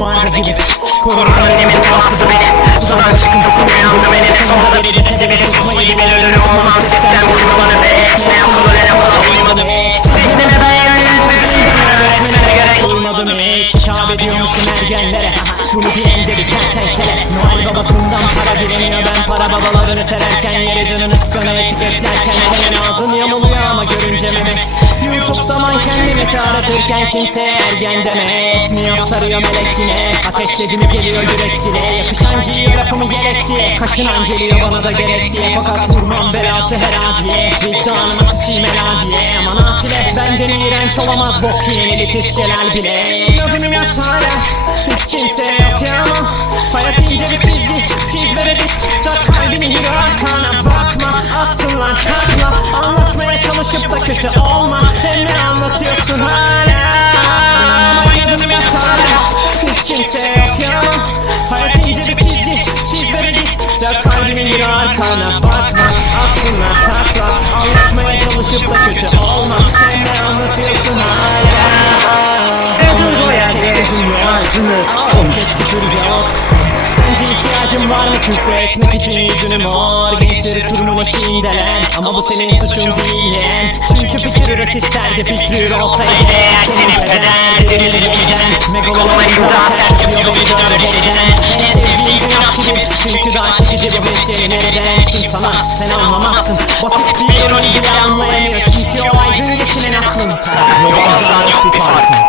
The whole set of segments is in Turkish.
kumarda gibi. Korun annemin duası beni. Sudan çıkınca uyandım enine sonunda biri dese bile susmayı bilir ölürüm. Olmaz sistem kurmaları be. Ne yapılır ne yapılır uyumadım Zihnime dayanıyorum Uyumadım. Hiç Şahap ediyormuşum ergenlere? Bunu diyen de bir kertenkele. Noel babasından para dileniyor Ben para babalarını sererken Yere canını sıkanı etiketlerken Senin ağzın yamuluyor ama görünce beni Mankenliğimi aratırken kimse ergen deme sarıyor melek yine. Ateşledi mi geliyor yürek dile Yakışan giyiyor lafımı gerek diye. Kaşınan geliyor bana da gerek diye. Fakat vurmam belası her adiye Vicdanıma sıçayım el adiye Aman afile benden iğrenç olamaz Bok yiyen elitist Celal bile. Gözümüm yaş hala. Hiç kimse yok ya. Ama Hayat ince bir çizgi. Çizlere dik. Tak kalbini yürü arkana bakma. Atsınlar takla Anlatmaya çalışıp da kötü Sence ihtiyacın var mı? Küfür etmek için yüzünü mor. Gençleri turumun eşiğindeler Ama bu senin suçun değil Çünkü fikir üret isterdi fikri olsaydı eğer Senin peder dirilir yeniden Megalomani daha sert yapıyor beni döner geriden En sevdiğim günah Çünkü daha çekici bu hisleri nereden Kim sana? Sen anlamazsın. Basit bir ironi bile anlayamıyor. Çünkü o aydın geçinen aklın. Yobazdan bir farkın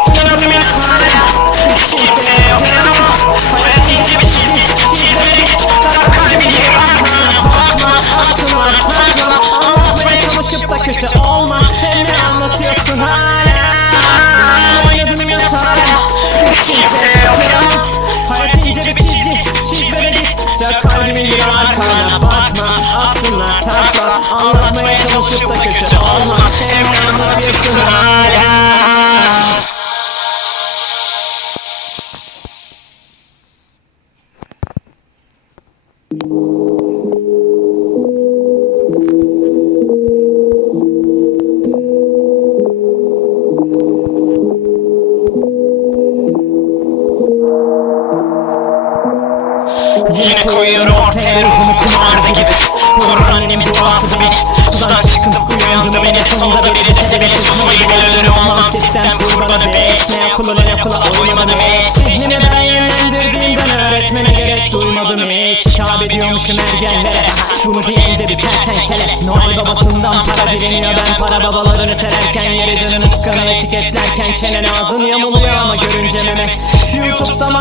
ortaya ruhumu kumarda gibi. Korur annemin duası beni. Sudan çıkıp uyandım en sonunda biri dese bile susmayı bile ölürüm. Olmam sistem kurbanı Ne akıllı ne akıla uymadım hiç Zihnimi ben yönlendirdiğimden öğretmene gerek duymadım hiç Şahap ediyormuşum ergenlere. Bunu diyen de bir kertenkele. Noel babasından para dileniyor. Ben para babalarını sererken Yere canını sıkanı etiketlerken Çenen ağzın yamuluyor ama görünce meme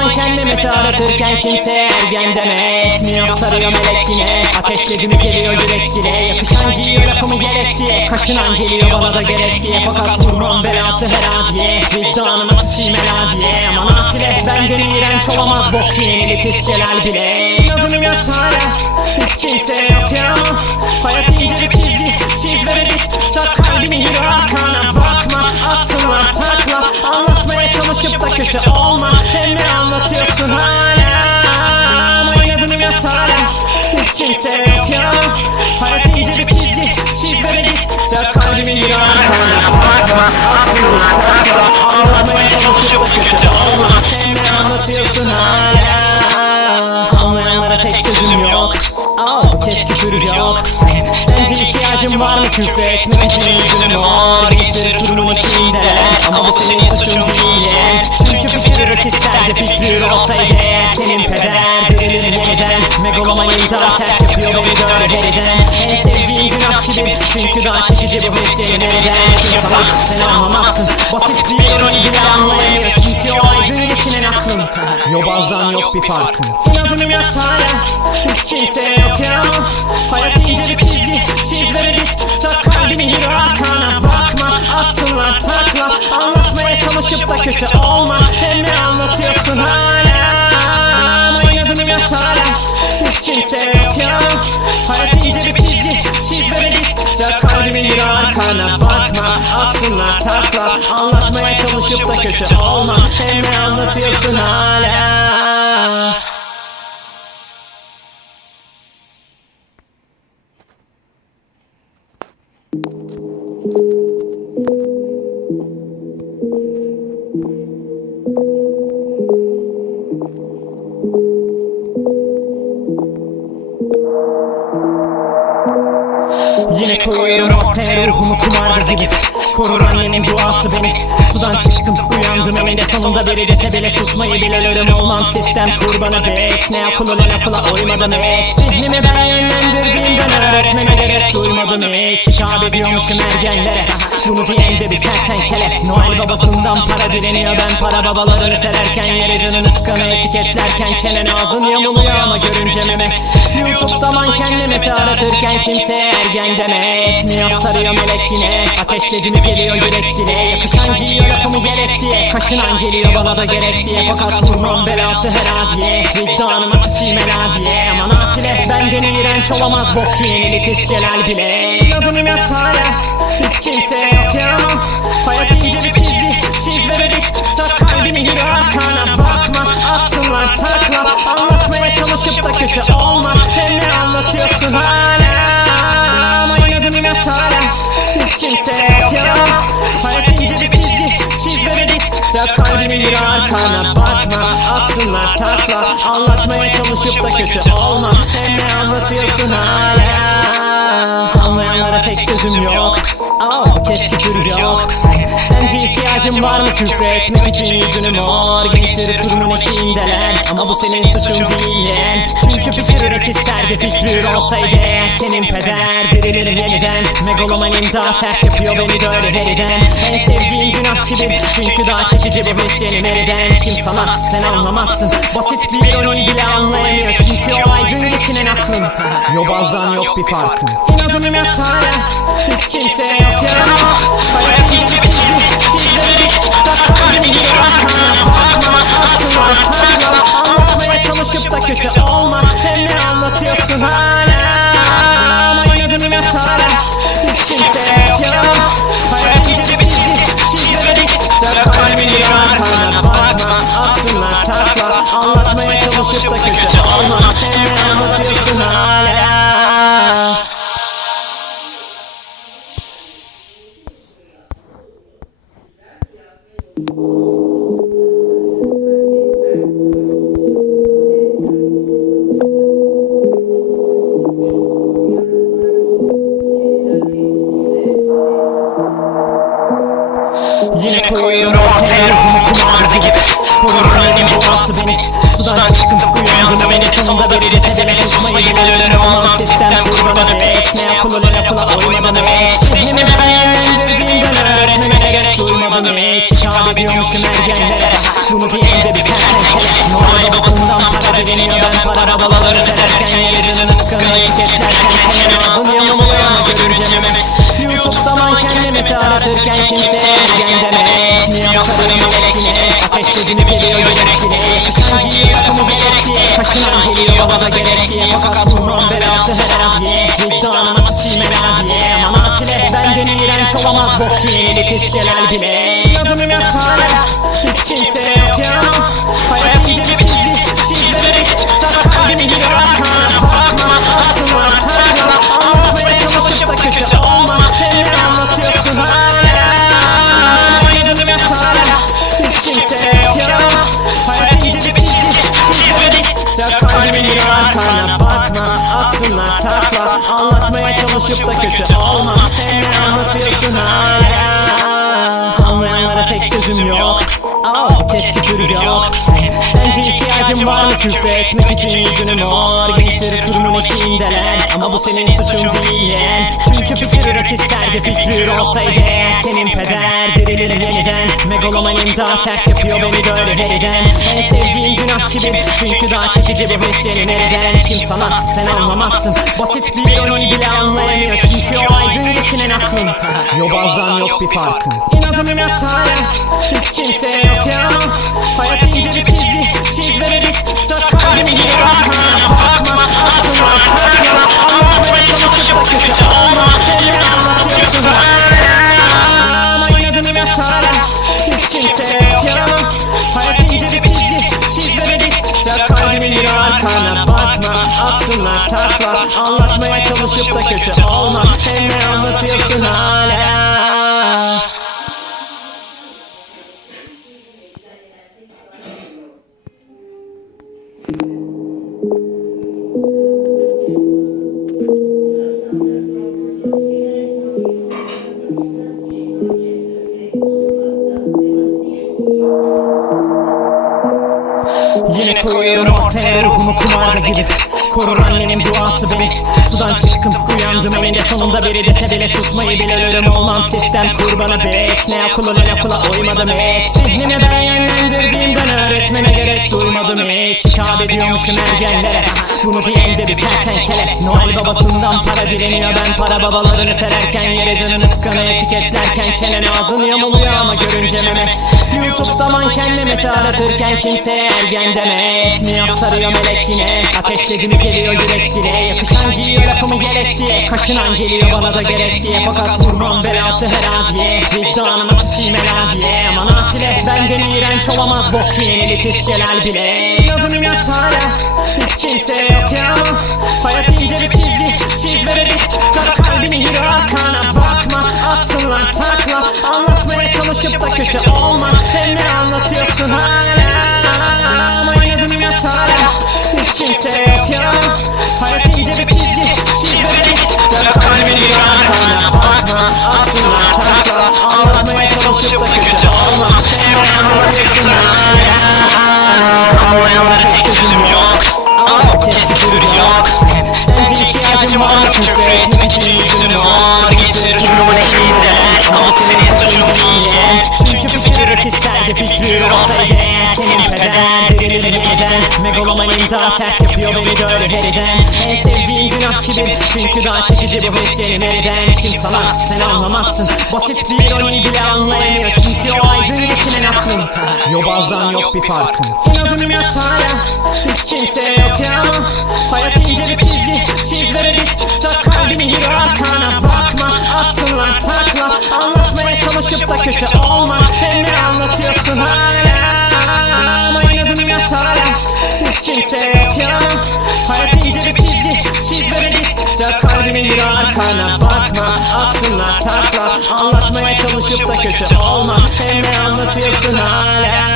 Youtube'da mankenliğimi aratırken kimse ergen deme Etmiyor. Sarıyor melek yine Ateşledi mi geliyor yürek dile Yakışan giyiyor lafımı gerek diye Kaşınan geliyor bana da gerek diye. Fakat vurmam belası her adiye Vicdanıma sıçayım el adiye Aman afile benden iğrenç olamaz Bok yiyen elitist Celal bile. İnadımım yaş hala Hiç kimse yok ya. Hayat ince bir çizgi Çizlere dik. Tak kalbini yürü arkana Bakma atsınlar takla. Anlatmaya çalışıp da kötü olma Anlayanlara tek sözüm yok bu kez küfür yok Sence ihtiyacın var mı küfür etmek için yüzünü mor Gençleri turumun eşiğindeler Ama bu senin suçun değil Çünkü fikir isterdi fikri olsaydı Senin peder dirilir yeniden Megalomani daha sert yapıyor beni döner geriden Sevdiğim günah kibir Çünkü daha çekici bu hisleri nereden sana sen anlamazsın. Basit bir ironi bile anlayamıyor Çünkü o aydın geçinen aklın Yobazdan yok bir farkın. İnadımım yaş hala Hiç kimse yok ya. Hayat ince bir çizgi. Çizlere dik Tak kalbini yürü arkana. Bakma atsınlar takla. Anlatmaya çalışıp da kötü olma. Hem ne anlatıyorsun hala? Oynadığım yaş hala Hiç kimse yok ya. Hayat ince bir çizgi Yürü arkana Bakma atsınlar takla. Anlatmaya çalışıp da kötü olma Hem ne anlatıyorsun hala koyuyorum ortaya ruhumu kumarda gibi. Korur annenin duası beni. Sudan çıktım uyandım eninde sonunda biri dese bile susmayı bilirim Olmam sistem kurbanı beç Ne akıl olan akıla uymadım hiç Zihnimi ben yönlendirdiğimden öğretmene gerek duymadım hiç Hitap ediyormuşum ergenlere. Bunu diyen de bir kertenkele. Noel babasından para dileniyor ben para babalarını sererken Yeri canını sıkanı etiketlerken Çenen ağzın yamuluyor ama görünce memek Youtube'da mankenle aratırken kimse ergen deme Etmiyor sarıyor melek yine. Ateşledi mi geliyor yürek dile Yakışan giyiyor lafımı gerek diye. Kaşınan geliyor bana da gerek diye. Fakat vurmam belası her adiye Vicdanıma sıçayım ela diye. Aman afile benden iğrenç olamaz Bok yiyen elitist Celal bile. İnadını yaz hala Hiç kimse yok ya. Hayat ince bir çizgi Çiz ve dedik. Sak kalbini yürü arkana Bakma. Atsınlar takla Anlatmaya çalışıp da kötü olma Sen ne anlatıyorsun? Hala Yürü arkana Bakma atsınlar takla. Anlatmaya çalışıp da kötü olma Sen ne anlatıyorsun hala Anlayanlara tek sözüm yok. Aa, kes küfür yok. Sence ihtiyacın var mı küfür etmek için? yüzünü mor Gençleri turunun eşiğindeler Ama bu senin suçun değil. yeğen. Çünkü fikir üret isterdi fikri olsaydı Senin peder dirilir yeniden Megalomanin daha sert yapıyor beni de öyle veriden En sevdiğim günah kibir Çünkü daha çekici bu his yeni meriden Kim sana sen anlamazsın. Basit bir ironi bile anlayamıyor Çünkü o aydın geçinen aklın Yobazdan yok bir farkın İnadını hala Hiç kimse yok ya Hayat ince bir çizgi Çizgileri sakladın bir arkana Bakma asıllar takla Anlatmaya çalışıp da kötü olma Sen ne anlatıyorsun hala Ama inadını yaz hala Hiç kimse yok ya Koyuyorum ortaya ruhumu kumarda gibi. Korur annemin duası beni Sudan çıktım uyandım en sonunda biri bile susmayı bilirim Olmam sistem kurbanı beç Ne akıl olan akıla uymadım hiç. Zihnimi ben yönlendirdiğimden öğretmene gerek duymadım hiç. Hitap ediyormuşum ergenlere Bunu diyen de bir kertenkele Noel babasından para dileniyor ben para babaları severken Yeri canını sıkanı etiketlerken Çenen ağzın yamuluyor ama görünce memek Youtube'da mankenle aratırken kimse ergen deme Etmiyor sarıyor melek yine Ateşledi mi geliyor yürek dile Yakışan giyiyor lafımı gerek diye Kaşınan geliyor bana da gerek diye Fakat vurmam belası her adiye Vicdanıma sıçayım ela diye Aman afile benden iğrenç olamaz Bok yiyen elitist Celal bile İnadını yaz hala Hiç kimse yok ya Hayat ince bir çizgi Çizgileri Sak kalbini yürü yok Sence ihtiyacın var mı? Küfür etmek için yüzünü mor Gençleri turunun eşiğindeler Ama bu senin suçun değil. Çünkü fikir üret isterdi fikri olsaydı Senin peder dirilir yeniden Megalomanin daha sert yapıyor beni de öyle veriden En sevdiğin günah kibir Çünkü daha çekici bu his yeni nereden? Kim sana sen anlamazsın. Basit bir ironi bile anlayamıyor Çünkü o aydın geçinen aklın. Yobazdan yok bir farkın. İnadını yaz hala Hiç kimse yok ya. Hayat ince bir çizgi Çiz ve dedik Sak kalbini yürü arkana Bakma asıllar takla Anlatmaya çalışıp atsınlar takla Anlatmaya çalışıp da kötü olma Sen ne anlatıyorsun hala koyuyorum ortaya ruhumu kumarda gibi Korur annenin duası beni Sudan çıktım uyandım eninde sonunda biri dese bile susmayı bilirim Olmam sistem kurbanı bitch Ne akıllı ne akıla uymadım hiç. Zihnimi ben yönlendirdiğimden öğretmene gerek duymadım hiç. Hitap ediyormuşum ergenlere. Bunu diyen de bir kertenkele. Noel babasından para dileniyor ben para babalarını sererken Yere canını sıkanı etiketlerken Çenen ağzın yamuluyor ama görünce meme Youtube'da mankenlemesi aratırken kimseye ergen deme? Etmiyor sarıyor melek yine. Ateşledi mi geliyor yürek dile Yakışan giyiyor lafımı gerek diye. Kaşınan geliyor bana da gerek diye. Fakat vurmam belası her adiye Vicdanıma sıçayım el adiye Aman afile benden iğrenç olamaz Bok yiyen elitist Celal bile. Adım yok hala. Hiç kimse yok ya. Hayat ince bir çizgi Çiz ve dik. Sarı kalbini yürü arkana bakma. Aslında takla. Anlatmaya çalışıp da kötü olma Sen ne isterdi fikri olsaydı eğer Senin peder dirilir yeniden Megalomanin daha sert yapıyor beni de öyle veriden En sevdiğin günah kibir Çünkü daha çekici bu his benim eriden İçim sana sen anlamazsın. Basit bir ironi bile anlayamıyor. Çünkü o aydın geçinen aklın Yobazdan yok bir farkın. İnadım yok hala Hiç kimse yok ya. Hayat ince bir çizgi. Çiz ve dik Sak kalbini yürü arkana bakma Aslında takla Anlatmaya çalışıp da kötü olma Hem ne anlatıyorsun hala? Ama inadım yok hala. Hiç kimse yok ya. Hayat ince bir çizgi Çiz ve dik Sak kalbini yürü arkana bakma. Aslında takla Anlatmaya çalışıp da kötü olma Hem ne anlatıyorsun hala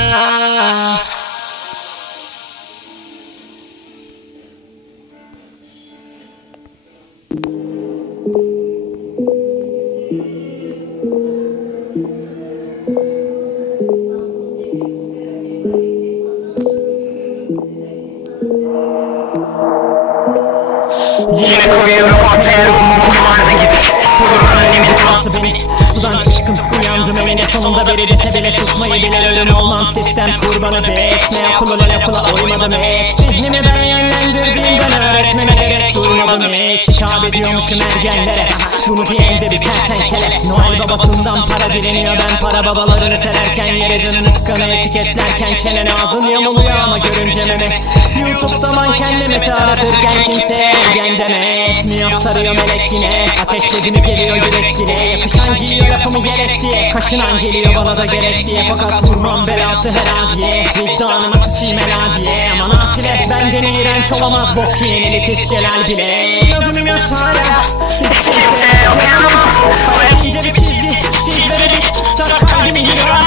koyuyorum ruhumu kumarda annemin duası beni Sudan çıktım uyandım eninde sonunda biri dese bile susmayı bilirim Olmam sistem kurbanı bitch Ne akıllı ne akıla uymadım hiç Zihnimi ben yönlendirdiğimden öğretmene gerek duymadım hiç Hitap ediyormuşum ergenlere Bunu diyen de bir kertenkele Noel babasından para dileniyor ben para babalarını sererken Yere canını sıkanı etiketlerken Çenen ağzın yamuluyor ama görünce meme Youtube'da mankenlemesi aratırken kimseye ergen deme. Etmiyor sarıyor melek yine. Ateşledi mi geliyor yürek dile Yakışan giyiyor lafımı gerek diye Kaşınan geliyor bana da gerek diye. Fakat vurmam belası her adiye Vicdanıma sıçayım el adiye Aman afile benden iğrenç olamaz Bok yiyen elitist Celal bile? Adım yok hala. Kimse yok